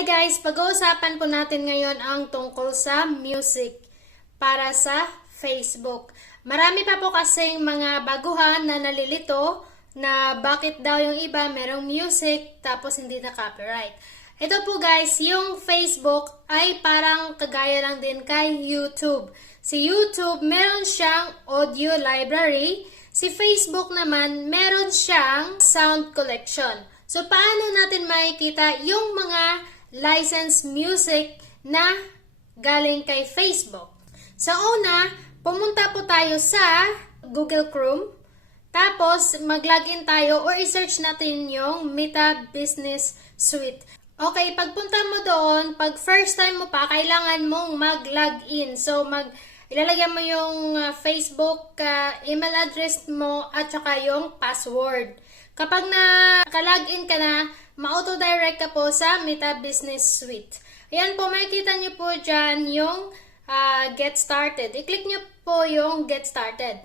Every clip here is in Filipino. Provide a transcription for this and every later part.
Hi guys, pag-uusapan po natin ngayon ang tungkol sa music para sa Facebook. Marami pa po kasing mga baguhan na nalilito na bakit daw yung iba merong music tapos hindi na copyright. Ito po guys, yung Facebook ay parang kagaya lang din kay YouTube. Si YouTube meron siyang audio library, si Facebook naman meron siyang sound collection. So paano natin makikita yung mga licensed music na galing kay Facebook? Sa una, pumunta po tayo sa Google Chrome. Tapos, mag-login tayo or i-search natin yung Meta Business Suite. Okay, pagpunta mo doon, pag first time mo pa, kailangan mong mag-login. So, mag ilalagay mo yung uh, Facebook uh, email address mo at saka yung password. Kapag na-login ka na, ma-auto-direct ka po sa Meta Business Suite. Ayan po, makikita nyo po dyan yung uh, Get Started. I-click nyo po yung Get Started.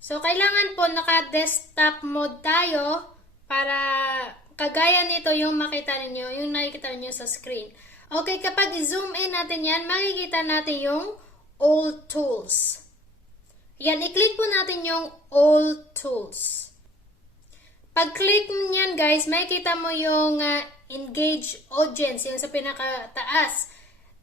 So, kailangan po naka-desktop mode tayo para kagaya nito yung makita ninyo, yung nakikita niyo sa screen. Okay, kapag zoom in natin yan, makikita natin yung All Tools. Yan, i-click po natin yung All Tools. Pag-click niyan guys, makikita mo yung uh, Engage Audience, yung sa pinakataas.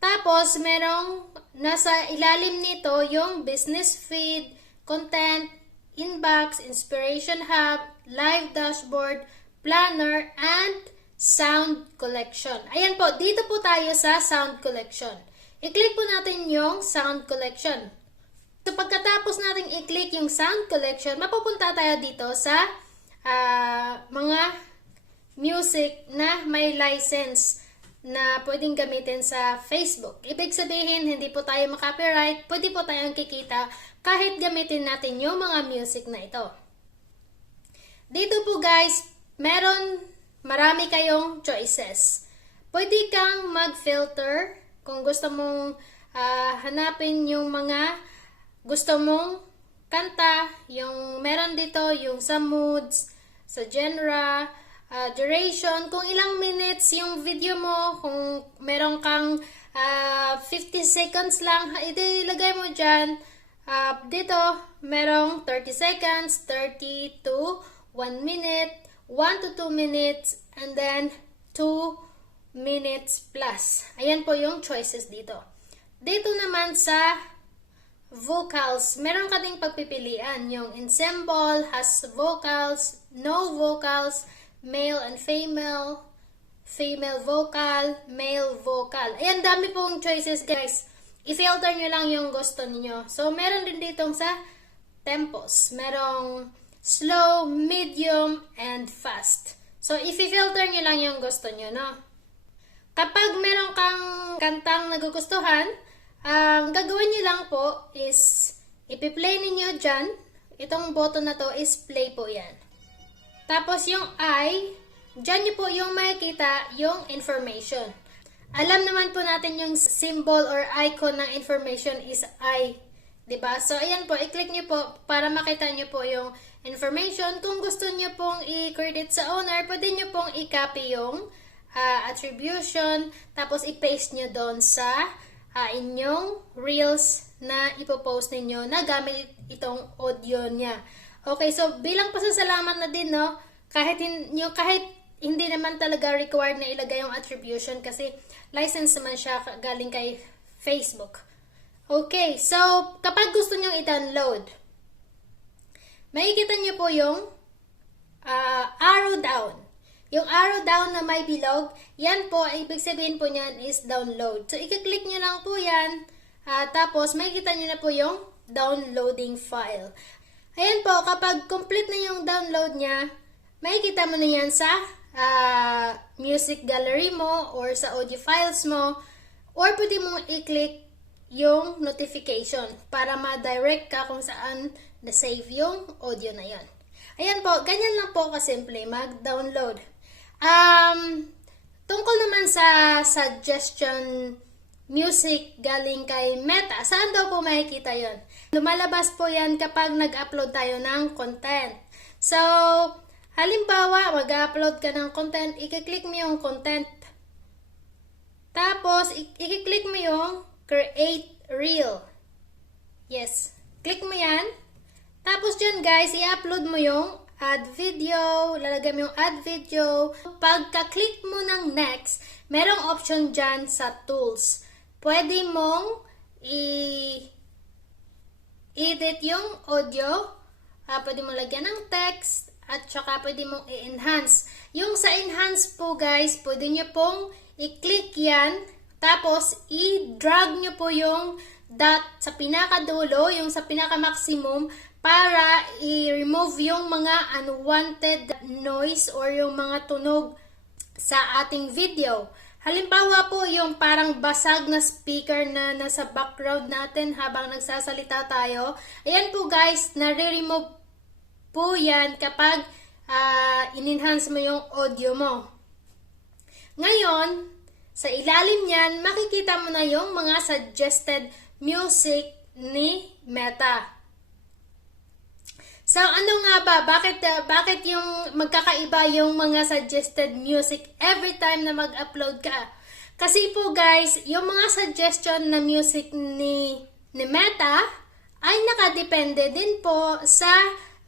Tapos, merong nasa ilalim nito yung Business Feed, Content, Inbox, Inspiration Hub, Live Dashboard, Planner, and Sound Collection. Ayan po, dito po tayo sa Sound Collection. I-click po natin yung Sound Collection. So, pagkatapos natin i-click yung Sound Collection, mapupunta tayo dito sa uh, mga music na may license na pwedeng gamitin sa Facebook. Ibig sabihin, hindi po tayo makopyright, pwede po tayong kikita kahit gamitin natin yung mga music na ito. Dito po guys, meron marami kayong choices. Pwede kang mag-filter kung gusto mong uh, hanapin yung mga gusto mong kanta, yung meron dito yung sa moods, sa genre, uh, duration, kung ilang minutes yung video mo, kung meron kang uh, 50 seconds lang, ilagay mo dyan. Uh, dito, merong 30 seconds, 30 to 1 minute, 1 to 2 minutes, and then 2 minutes plus. Ayan po yung choices dito. Dito naman sa vocals, meron ka ding pagpipilian. Yung ensemble has vocals, no vocals, male and female, female vocal, male vocal. Ayan, dami pong choices guys. I-filter nyo lang yung gusto niyo. So, meron din ditong sa tempos. Merong slow, medium, and fast. So, i-filter nyo lang yung gusto nyo, no? Kapag meron kang kantang nagugustuhan, ang gagawin nyo lang po is ipi-play ninyo dyan. Itong button na to is play po yan. Tapos yung I, dyan nyo po yung makikita yung information. Alam naman po natin yung symbol or icon ng information is I. ba? So ayan po, i-click niyo po para makita niyo po yung information. Kung gusto niyo pong i-credit sa owner, pwede niyo pong i-copy yung uh, attribution tapos i-paste niyo doon sa uh, inyong reels na ipopost ninyo na gamit itong audio niya. Okay, so bilang pasasalamat na din no, kahit hin- yung kahit hindi naman talaga required na ilagay yung attribution kasi license naman siya galing kay Facebook. Okay, so kapag gusto niyo i-download, makikita niyo po yung uh, arrow down. Yung arrow down na may bilog, yan po, ibig sabihin po niyan is download. So, i-click nyo lang po yan. Uh, tapos, makikita nyo na po yung downloading file. Ayan po, kapag complete na yung download niya, makikita mo na yan sa uh, music gallery mo or sa audio files mo or pwede mong i-click yung notification para ma-direct ka kung saan na-save yung audio na yon. Ayan po, ganyan lang po kasimple mag-download. Um, tungkol naman sa suggestion music galing kay Meta, saan daw po makikita yon? Lumalabas po yan kapag nag-upload tayo ng content. So, Halimbawa, mag-upload ka ng content, i-click mo yung content Tapos, i-click mo yung create reel. Yes. Click mo yan. Tapos dyan guys, i-upload mo yung add video. Lalagay mo yung add video. Pagka-click mo ng next, merong option dyan sa tools. Pwede mong i- edit yung audio. Ah, pwede mo lagyan ng text. At saka pwede mong i-enhance. Yung sa enhance po guys, pwede nyo pong i-click yan. Tapos, i-drag nyo po yung dot sa pinakadulo, yung sa pinaka-maximum, para i-remove yung mga unwanted noise or yung mga tunog sa ating video. Halimbawa po yung parang basag na speaker na nasa background natin habang nagsasalita tayo. Ayan po guys, nare-remove po yan kapag ah, in-enhance mo yung audio mo. Ngayon, sa ilalim niyan, makikita mo na yung mga suggested music ni Meta. So ano nga ba bakit uh, bakit yung magkakaiba yung mga suggested music every time na mag-upload ka? Kasi po guys, yung mga suggestion na music ni ni Meta ay nakadepende din po sa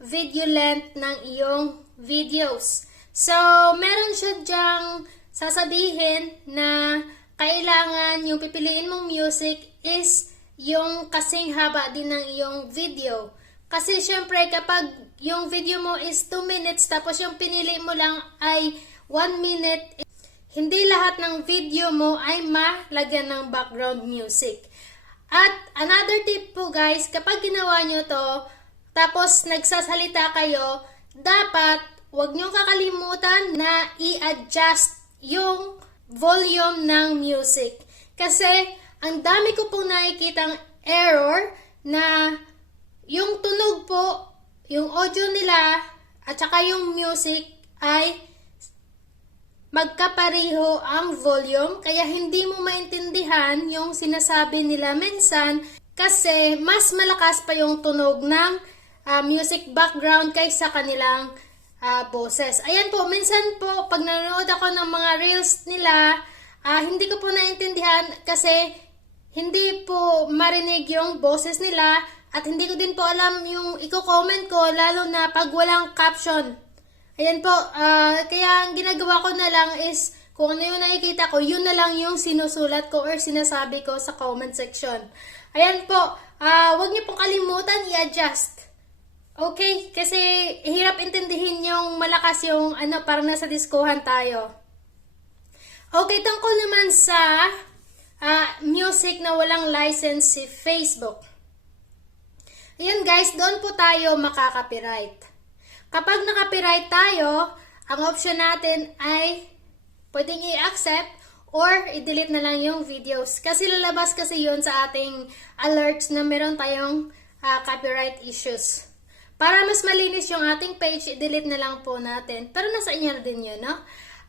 video length ng iyong videos. So, meron siya diyang sasabihin na kailangan yung pipiliin mong music is yung kasing haba din ng iyong video. Kasi syempre kapag yung video mo is 2 minutes tapos yung pinili mo lang ay 1 minute, hindi lahat ng video mo ay malagyan ng background music. At another tip po guys, kapag ginawa nyo to, tapos nagsasalita kayo, dapat wag nyo kakalimutan na i-adjust yung volume ng music. Kasi ang dami ko pong nakikitang error na yung tunog po, yung audio nila, at saka yung music ay magkapareho ang volume kaya hindi mo maintindihan yung sinasabi nila minsan kasi mas malakas pa yung tunog ng ah, music background kaysa kanilang ah, boses. Ayan po, minsan po pag nanonood ako ng mga reels nila, ah, hindi ko po naintindihan kasi hindi po marinig yung boses nila at hindi ko din po alam yung i-comment ko lalo na pag walang caption. Ayan po, ah, kaya ang ginagawa ko na lang is kung ano yung nakikita ko, yun na lang yung sinusulat ko or sinasabi ko sa comment section. Ayan po, ah, wag niyo pong kalimutan i-adjust. Okay? Kasi hirap intindihin yung malakas yung ano, parang nasa diskuhan tayo. Okay, tungkol naman sa ah, music na walang license si Facebook. Ayan guys, doon po tayo makaka-copyright. Kapag naka-copyright tayo, ang option natin ay pwedeng i-accept or i-delete na lang yung videos. Kasi lalabas kasi yun sa ating alerts na meron tayong ah, copyright issues. Para mas malinis yung ating page, i-delete na lang po natin. Pero nasa inyo din yun, no?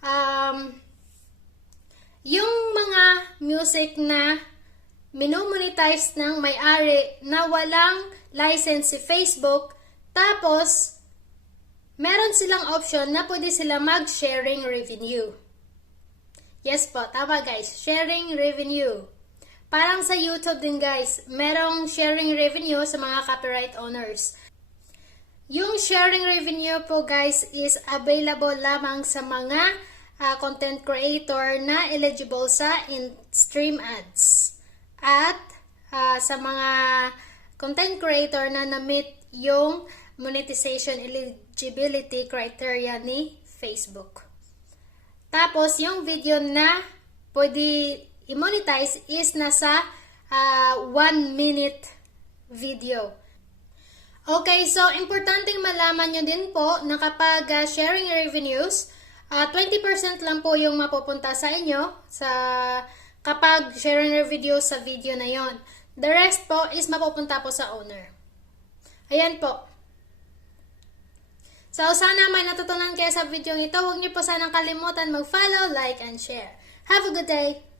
Um, yung mga music na minomonetize ng may-ari na walang license si Facebook, tapos meron silang option na pwede sila mag-sharing revenue. Yes po, tama guys, sharing revenue. Parang sa YouTube din guys, merong sharing revenue sa mga copyright owners. Yung sharing revenue po guys is available lamang sa mga ah, content creator na eligible sa in-stream ads. At ah, sa mga content creator na na-meet yung monetization eligibility criteria ni Facebook. Tapos, yung video na pwede i-monetize is nasa 1 minute video. Okay, so importanteng malaman nyo din po na kapag ah, sharing revenues, ah, 20% lang po yung mapupunta sa inyo sa kapag sharing revenues sa video na yon. The rest po is mapupunta po sa owner. Ayan po. So, sana may natutunan kayo sa video ito. Huwag niyo po sanang kalimutan mag-follow, like, and share. Have a good day!